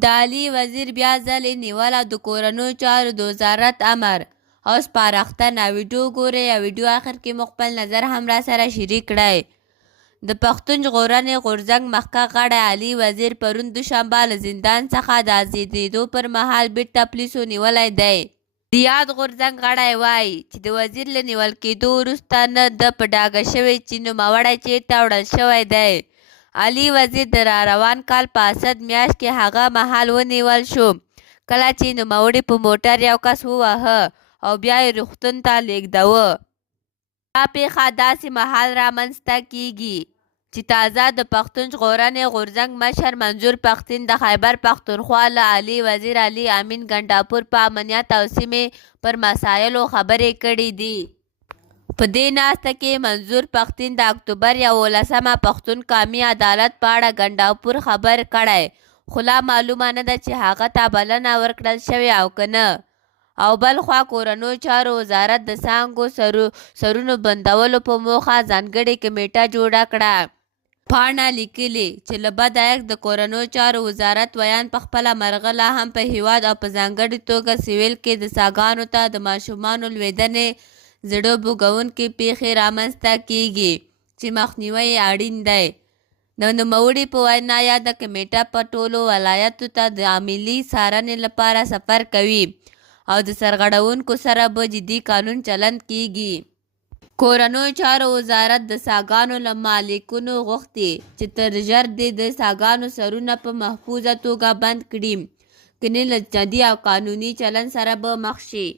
د عالی وزیر بیا ځلې نیول او د کورنیو چارو د وزارت امر او سپارښتنه. ویډیو ګورئ او ویډیو آخر کې مو خپل نظر هم را سره شریک کړئ. د پښتون ژغورنې غورځنګ مخکښ غړی عالی وزیر پرون دوشنبه له زندان څخه د ازادېدو پر مهال بیرته پولیسو نیولی دی. د یاد غورځنګ غړی وایي چې د وزیر له نیول کېدو وروسته نه ده په ډاګه شوې چې نوموړی چېرته وړل شوی دی. عالی وزیر د راروان کال په اسد میاشت کې هغه مهال ونیول شو کله چې نوموړي په موټر یو کس وواهه او بیا یې روغتون ته لیږداوه. دا پیښه داسې مهال رامنځته کیږي چې تازه د پښتون ژغورنې غورځنګ مشر منظور پښتين د خیبر پښتونخوا له عالی وزیر علي امین ګنډاپور په امنیت او سیمې پر مسایلو خبرې کړې دي. په دې ناسته کې منظور پښتين د اکتوبر 11 پښتون قومي عدالت په اړه ګنډاپور خبر کړی، خو لا معلومه نه ده چې هغه ته بلنه ورکړل شوې او که نه. او بل خوا کورنیو چارو وزارت د څانګو سرونو بندولو په موخه ځانګړې کمیټه جوړه کړه. پاڼه لیکلي چې له بده یک د کورنیو چارو وزارت ویان په خپله مرغه لا هم په هیواد او په ځانګړې توګه سویل کې د څاګانو ته د ماشومانو لوېدنې زړه بوږونکې پیښې رامنځته کیږي چې مخنیوی یې اړین دی. د نوموړي په وینا یاده کمیټه په ټولو ولایتو ته د عملي څارنې لپاره سفر کوي او د سرغړونکو سره به جدي قانون چلند کیږي. کورنیو چارو وزارت د څاګانو له مالکینو غوښتي چې تر ژر دې د څاګانو سرونه په محفوظه توګه بند کړي، کنې له جدي او قانوني چلند سره به مخ شي.